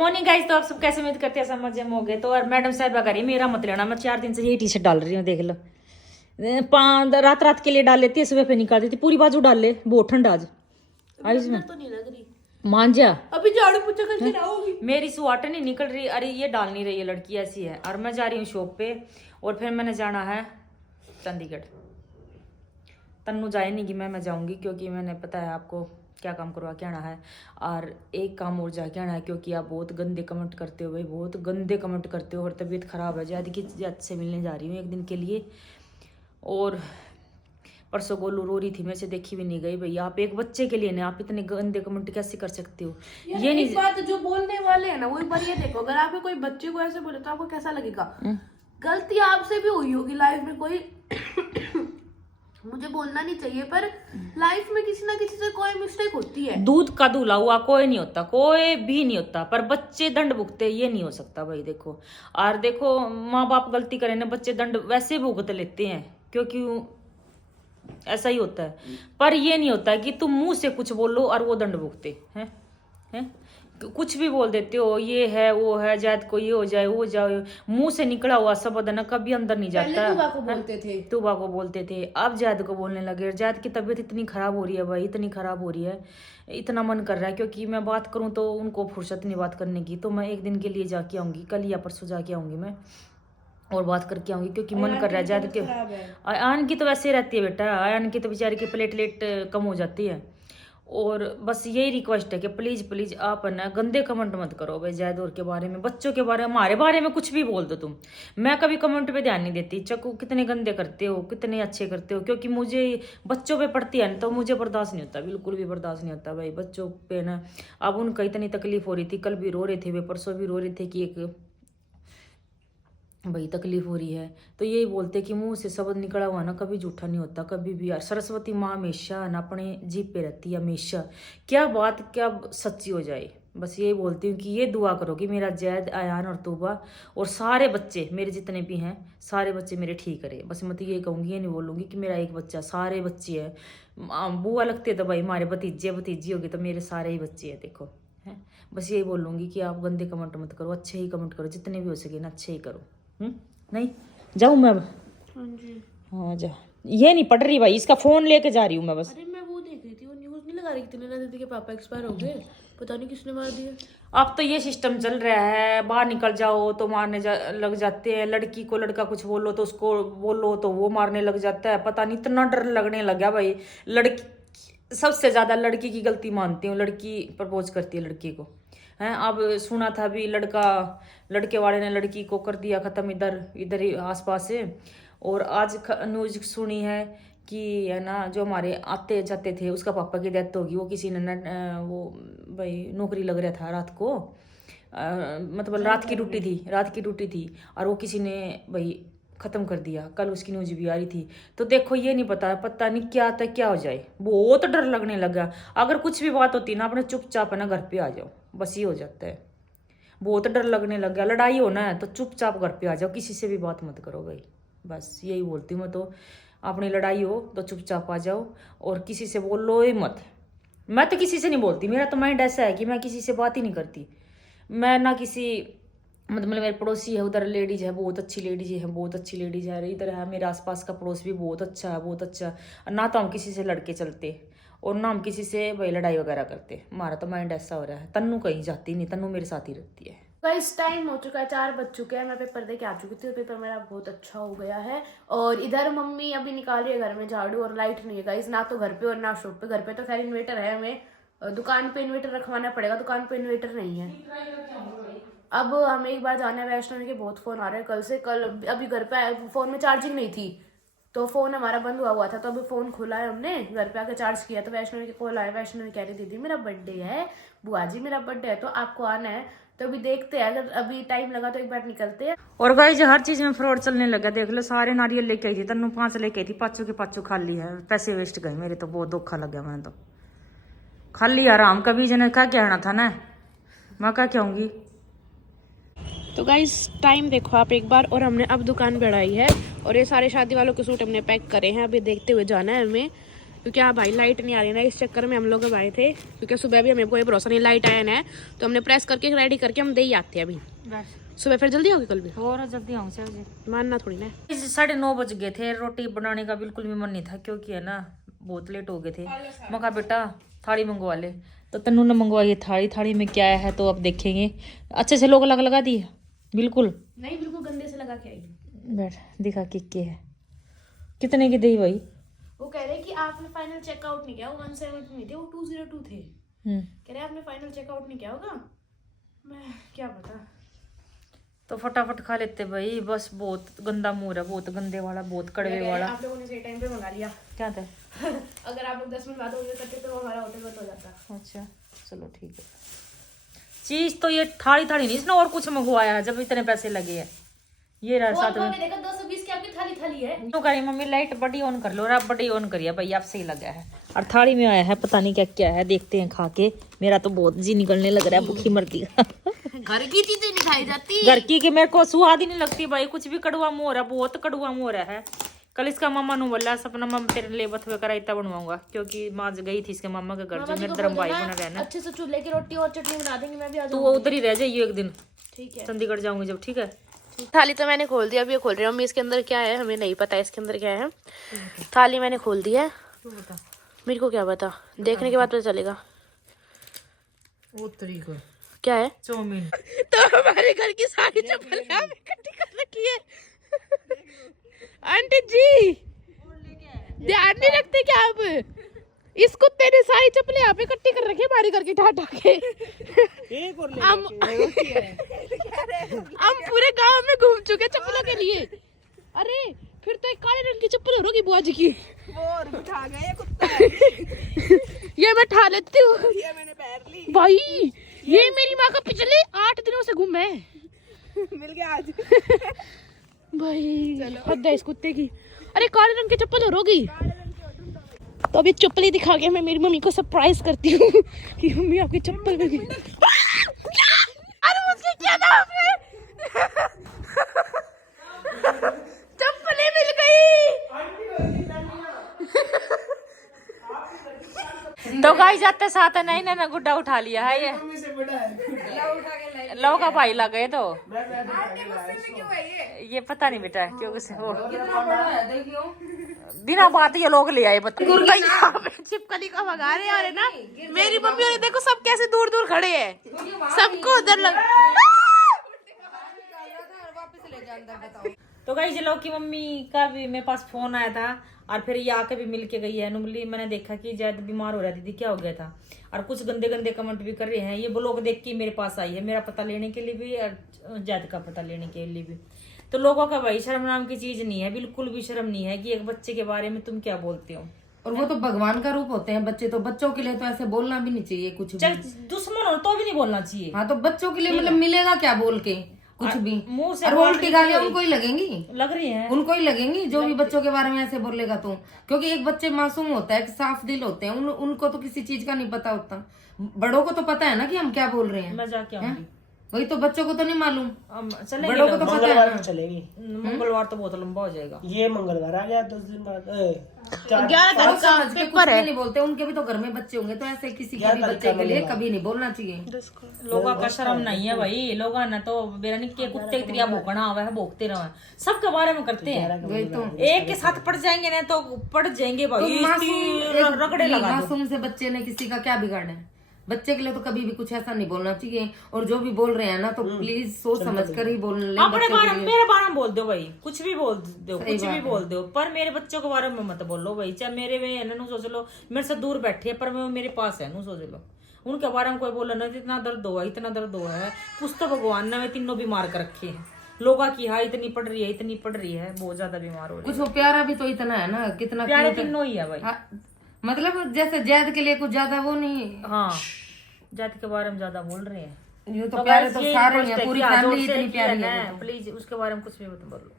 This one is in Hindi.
Morning guys. तो आप सब कैसे उम्मीद करते हैं सब मजे में हो गए। तो और मैडम साहब कह रही मेरा मत लेना, मैं 4 दिन से यही टी शर्ट डाल रही हूँ, देख लो। रात रात के लिए डाल लेती है, सुबह पे निकाल देती, पूरी बाजू डाल ले, बहुत ठंड आज इसमें तो नहीं लग रही। मान जा, अभी झाड़ू पोछा करके जाओगी। मेरी सुहाट नहीं निकल रही। अरे ये डाल नहीं रही है, लड़की ऐसी है। और मैं जा रही हूँ शॉप पे, और फिर मैंने जाना है चंडीगढ़। तन्नू जाए नहीं कि मैं जाऊंगी, क्योंकि मैंने पता है आपको क्या काम करवा के आना है। और एक काम और जाके आना है, क्योंकि आप बहुत गंदे कमेंट करते हो भाई, बहुत गंदे कमेंट करते हो। और तबीयत खराब है, ज़्यादा की ज़्यादा से मिलने जा रही हूँ 1 दिन के लिए। और परसों गोलू रो रही थी, मेरे से देखी भी नहीं गई। भाई आप एक बच्चे के लिए ना आप इतने गंदे कमेंट कैसे कर सकते हो? ये नहीं बात जो बोलने वाले हैं ना, वो एक बार ये देखो, अगर आप कोई बच्चे को ऐसे बोले तो आपको कैसा लगेगा? गलती आपसे भी हुई होगी लाइफ में कोई मुझे बोलना नहीं चाहिए, पर लाइफ में किसी ना किसी से कोई मिस्टेक होती है। दूध का दूल्हा हुआ कोई नहीं होता, कोई भी नहीं होता, पर बच्चे दंड भुगते, ये नहीं हो सकता भाई। देखो, और देखो, माँ बाप गलती करें ना, बच्चे दंड वैसे भुगत लेते हैं, क्योंकि ऐसा ही होता है। पर ये नहीं होता कि तुम मुंह से कुछ बोलो और वो दंड भुगते हैं। कुछ भी बोल देते हो, ये है वो है, जायद को ये हो जाए वो जाए, मुंह से निकला हुआ शब्द ना कभी अंदर नहीं जाता। तुबा को बोलते थे, तुबा को बोलते थे, अब जायद को बोलने लगे। जायद की तबीयत इतनी खराब हो रही है भाई, इतनी खराब हो रही है, इतना मन कर रहा है। क्योंकि मैं बात करूं तो उनको फुर्सत नहीं बात करने की, तो मैं 1 दिन के लिए जाके आऊंगी, कल या परसों जाके आऊंगी मैं, और बात करके आऊंगी, क्योंकि मन कर रहा है। जायद के आयन की तो वैसे रहती है बेटा, आयन की तो बेचारे की प्लेटलेट कम हो जाती है। और बस यही रिक्वेस्ट है कि प्लीज प्लीज आप ना गंदे कमेंट मत करो भाई, जायद और के बारे में, बच्चों के बारे में, हमारे बारे में कुछ भी बोल दो तुम। मैं कभी कमेंट पे ध्यान नहीं देती, चक्कू कितने गंदे करते हो, कितने अच्छे करते हो, क्योंकि मुझे बच्चों पे पड़ती है ना, तो मुझे बर्दाश्त नहीं होता, बिल्कुल भी बर्दाश्त नहीं होता भाई बच्चों पे ना। अब उनका इतनी तकलीफ हो रही थी, कल भी रो रहे थे वे, परसों भी रो रहे थे कि एक भाई तकलीफ हो रही है। तो यही बोलते कि मुंह से शब्द निकला हुआ ना कभी झूठा नहीं होता, कभी भी। यार सरस्वती माँ हमेशा ना अपने जीप पे रहती है, हमेशा। क्या बात क्या सच्ची हो जाए, बस यही बोलती हूँ कि ये दुआ करो कि मेरा जैद, आयान और तूबा और सारे बच्चे मेरे जितने भी हैं, सारे बच्चे मेरे ठीक करे। बस मैं तो ये कहूँगी, ये नहीं बोलूँगी कि मेरा एक बच्चा, सारे बच्चे हैं। बुआ लगते तो भाई हमारे भतीजे भतीजी होगी, तो मेरे सारे ही बच्चे हैं, देखो हैं। बस यही बोलूँगी कि आप गंदे कमेंट मत करो, अच्छे ही कमेंट करो, जितने भी हो सके ना अच्छे ही करो। नहीं जाऊँ मैं अब? हाँ जी, हाँ जा। ये नहीं पढ़ रही भाई, इसका फोन लेके जा रही हूँ मैं बस। अरे मैं वो देख रही थी, वो न्यूज नहीं लगा रही थी नैना दीदी के पापा एक्सपायर हो गए, पता नहीं किसने मार दिया। अब तो ये सिस्टम चल रहा है, बाहर निकल जाओ तो मारने लग जाते हैं। लड़की को लड़का कुछ बोलो तो उसको बोलो तो वो मारने लग जाता है। पता नहीं इतना डर लगने लग गया भाई। लड़की सबसे ज्यादा लड़की की गलती मानती हूँ, लड़की प्रपोज करती है लड़की को हैं। अब सुना था भी लड़के वाले ने लड़की को कर दिया खत्म, इधर ही आसपास से। और आज न्यूज सुनी है कि है ना, जो हमारे आते जाते थे उसका पापा की डेथ होगी। वो किसी ने वो भाई नौकरी लग रहा था रात को, मतलब रात की ड्यूटी थी, और वो किसी ने भाई खत्म कर दिया। कल उसकी न्यूज भी आ रही थी। तो देखो ये नहीं पता नहीं क्या था, क्या हो जाए, बहुत डर लगने लगा। अगर कुछ भी बात होती ना, अपने चुपचाप है ना घर पे आ जाओ, बस ये हो जाता है। बहुत डर लगने लग गया। लड़ाई होना है तो चुपचाप घर पे आ जाओ, किसी से भी बात मत करो भाई, बस यही बोलती हूँ मैं तो। अपनी लड़ाई हो तो चुपचाप आ जाओ, और किसी से बोलो ही मत। मैं तो किसी से नहीं बोलती, मेरा तो माइंड ऐसा है कि मैं किसी से बात ही नहीं करती। मैं ना किसी, मतलब मेरे पड़ोसी है उधर, लेडीज है, बहुत अच्छी लेडीज है, बहुत अच्छी लेडीज है। इधर है मेरे आसपास का पड़ोस भी बहुत अच्छा है, बहुत अच्छा। ना तो हम किसी से लड़के चलते, और ना हम किसी से भाई लड़ाई वगैरह करते। हमारा तो माइंड ऐसा हो रहा है। तन्नू कहीं जाती नहीं, तन्नू मेरे साथ ही रहती है। गाइस टाइम हो चुका है, 4 बज चुके हैं। मैं पेपर दे के आ चुकी थी, और पेपर मेरा बहुत अच्छा हो गया है। और इधर मम्मी अभी निकाल रही है घर में झाड़ू, और लाइट नहीं है गाइस, ना तो घर पे और ना शॉप पे। घर पे तो खैर इन्वर्टर है, हमें दुकान पे इन्वर्टर रखवाना पड़ेगा, दुकान पे इन्वर्टर नहीं है। अब हमें एक बार जाना है वैष्णवी के, बहुत फोन आ रहे हैं कल से। अभी घर पे फोन में चार्जिंग नहीं थी, तो फोन हमारा बंद हुआ था। तो अभी फोन खोला है हमने, घर पे आके चार्ज किया, तो वैष्णवी के कॉल आया। वैष्णवी कह रही दीदी मेरा बर्थडे है, बुआ जी मेरा बर्थडे है, तो आपको आना है। तो अभी देखते हैं, अगर अभी टाइम लगा तो एक बार निकलते हैं। और गाइस हर चीज में फ्रॉड चलने लगा, देख लो। सारे नारियल लेके आई थी, तन्नू 5 लेके आई थी, पाँचों के पाँचों खाली है, पैसे वेस्ट गए मेरे। तो बहुत धोखा लग गया, मैं तो खाली आराम कभी जने क्या कहना था ना, मैं क्या कहूंगी। तो गाइस टाइम देखो आप एक बार, और हमने अब दुकान बढ़ाई है, और ये सारे शादी वालों के सूट हमने पैक करे हैं। अभी देखते हुए जाना है हमें। क्योंकि यहाँ भाई लाइट नहीं आ रही ना, इस चक्कर में हम लोग अब आए थे, क्योंकि सुबह भी हमें कोई भरोसा नहीं लाइट आया ना है, तो हमने प्रेस करके रेडी करके हम दे ही आते हैं अभी। सुबह फिर जल्दी होगी कल भी, और जल्दी आऊँ सर जी, मानना थोड़ी ना। 9:30 बज गए थे, रोटी बनाने का बिल्कुल भी मन नहीं था, क्योंकि है ना बहुत लेट हो गए थे। मैं कहा बेटा थाली मंगवा ले, तो तन्नू ने मंगवाई थाली। थाली में क्या है तो अब देखेंगे। अच्छे से लोग लगा दिए बिल्कुल नहीं, बिल्कुल गंदे से लगा के आई। बैठ दिखा के है कितने की दी भाई। वो कह रहे कि आपने फाइनल चेकआउट नहीं किया, वो 170 नहीं थे, वो 202 थे। कह रहे आपने फाइनल चेकआउट नहीं किया होगा, मैं क्या पता। तो फटाफट खा लेते भाई, बस बहुत गंदा मुंह है, बहुत गंदे वाला, बहुत कड़वे वाला। आप लोगों ने सही टाइम पे मंगा लिया। क्या था? अगर आप लोग 10 मिनट बाद ऑर्डर करते तो हमारा होटल बंद हो जाता। अच्छा चलो ठीक है। चीज तो ये थाली नहीं, इसने और कुछ मंगवाया है जब इतने पैसे लगे हैं। ये रहा साथ में देखा 220 की आपकी थाली है। तो करी मम्मी लाइट बड़ी ऑन कर लो, और आप बड़ी ऑन करिए भाई, आप सही लगा है। और थाली में आया है पता नहीं क्या क्या है, देखते हैं खा के। मेरा तो बहुत जी निकलने लग रहा है, भूखी मरती है। घर की चीजें नहीं खाई जाती, घर की मेरे को स्वाद ही नहीं लगती भाई, कुछ भी कड़वा मुंह रहा, बहुत कड़वा मुंह रहा है। कल इसका मामा नु बोला सपना मम्मा तेरे लिए बथुए का रायता बनवाऊंगा, क्योंकि माँ गई थी इसके मामा के घर, जो मेरे धर्म भाई बना रहे ना। अच्छे से चूल्हे की रोटी और चटनी बना देंगे, मैं भी आ तो वो उधर ही रह जाइए एक दिन, ठीक है? चंडीगढ़ जाऊंगी जब, ठीक है। थाली तो मैंने खोल दिया, अभी ये खोल रही हूँ मम्मी, इसके अंदर क्या है हमें नहीं पता है, इसके अंदर क्या है। थाली मैंने खोल दी है, मेरे को क्या पता, देखने के बाद पता चलेगा क्या है। चाउमीन। तो हमारे घर की सारी चप्पल इकट्ठी कर रखी है। आंटी जी ध्यान नहीं रखते क्या आप? इस कुत्ते ने सारी चप्पलें यहाँ पे इकट्ठी कर रखी है हमारे घर की ढाटा के। हम पूरे गांव में घूम चुके चप्पलों के लिए। अरे फिर तो एक काले रंग की चप्पल होगी बुआ जी की। वो उठा गया कुत्ता। ये मैं उठा लेती हूँ। ये मैंने पैर ली भाई ये मेरी माँ का पिछले 8 दिनों से घूम है। मिल गया आज। भाई हद है इस कुत्ते की। अरे काले रंग की चप्पल होगी। तो अभी चप्पल दिखा के मैं मेरी मम्मी को सरप्राइज करती हूँ कि मम्मी आपकी चप्पल में गई। अरे मुझे क्या नाम है? चप्पलें मिल गई। तो गाई जाते साथ है नहीं ना गुड्डा उठा लिया है ये। लव का भाई लगे तो ये पता नहीं बेटा क्यों से वो बिना बात ये लोग ले आए पता। छिपकली का भगा रहे हैं ना मेरी मम्मी और देखो सब कैसे दूर दूर खड़े हैं, सबको उधर लग। तो गाइस लव की मम्मी का भी मेरे पास फोन आया था, और फिर ये आके भी मिल के गई है। नॉर्मली मैंने देखा कि जैद बीमार हो रही थी, क्या हो गया था, और कुछ गंदे गंदे कमेंट भी कर रहे हैं। ये ब्लॉग देख के मेरे पास आई है, मेरा पता लेने के लिए भी और जैद का पता लेने के लिए भी। तो लोगों का भाई शर्म नाम की चीज नहीं है, बिल्कुल भी शर्म नहीं है कि एक बच्चे के बारे में तुम क्या बोलते हो। और वो तो भगवान का रूप होते हैं बच्चे, तो बच्चों के लिए तो ऐसे बोलना भी नहीं चाहिए कुछ भी। दुश्मन हो तो भी नहीं बोलना चाहिए। हाँ तो बच्चों के लिए मतलब मिलेगा क्या बोल के कुछ भी, मुंह से और उल्टी गालियां उनको ही लगेंगी, लग रही है उनको ही लगेंगी जो भी बच्चों के बारे में ऐसे बोलेगा तो। क्योंकि एक बच्चे मासूम होता है, साफ दिल होते हैं, उनको तो किसी चीज का नहीं पता होता। बड़ों को तो पता है ना कि हम क्या बोल रहे हैं। मैं जाके आऊंगी, वही तो बच्चों को तो नहीं मालूम, चलेंगे। बड़ों को तो पता है ना। चलेगी मंगलवार तो बहुत लंबा हो जाएगा। ये मंगलवार आ गया 10 दिन बाद। 11 तारीख का समझ के कुछ भी नहीं बोलते, उनके भी तो घर में बच्चे होंगे, तो ऐसे किसी के भी बच्चे के लिए कभी नहीं बोलना चाहिए। लोगों का शर्म नहीं है भाई, लोग ना तो बेरानी के कुत्ते की तरह भौंकना हुआ है, भौंकते रहो, सबके बारे में करते हैं। वही तो एक के साथ पड़ जाएंगे ना तो पड़ जाएंगे भाई, रगड़े लगा दो। मासूम से बच्चे ने किसी का क्या बिगाड़ा है। बच्चे के लिए तो कभी भी कुछ ऐसा नहीं बोलना चाहिए, और जो भी बोल रहे हैं ना तो प्लीज सोच समझ कर ही बोल ले। अपने बारे में मेरे बारे में बोल दो भाई, कुछ भी बोल दो, कुछ भी बोल दो, पर मेरे बच्चों के बारे में मत बोलो भाई। चाहे मेरे में नू सोच लो मेरे से दूर बैठे पर मैं मेरे पास है नू सोच लो, उनके बारे में कोई बोला ना इतना दर्द हुआ, इतना दर्द हुआ है। कुछ तो भगवान ने हमें तीनों बीमार कर रखे हैं। लोगों की हाँ इतनी पड़ रही है, इतनी पड़ रही है, बहुत ज्यादा बीमार हो रही है। कुछ वो प्यारा भी तो इतना है ना, कितना प्यारे तीनों ही है भाई। मतलब जैसे जैद के लिए कुछ ज्यादा वो नहीं। हाँ जाति के बारे में ज्यादा बोल रहे हैं, ये तो प्यारे तो सारे हैं, पूरी फैमिली इतनी प्यारी है। प्लीज उसके बारे में कुछ भी मत बोलो।